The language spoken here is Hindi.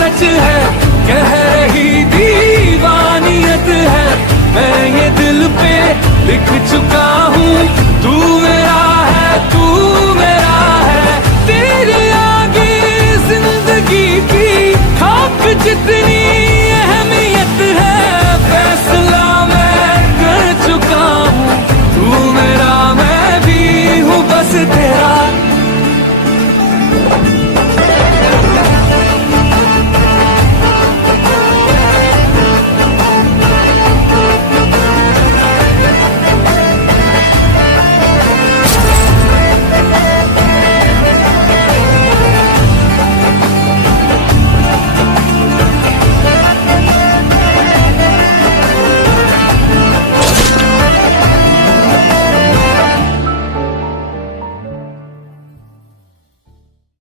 सच है, कह रही दीवानियत है, मैं ये दिल पे लिख चुका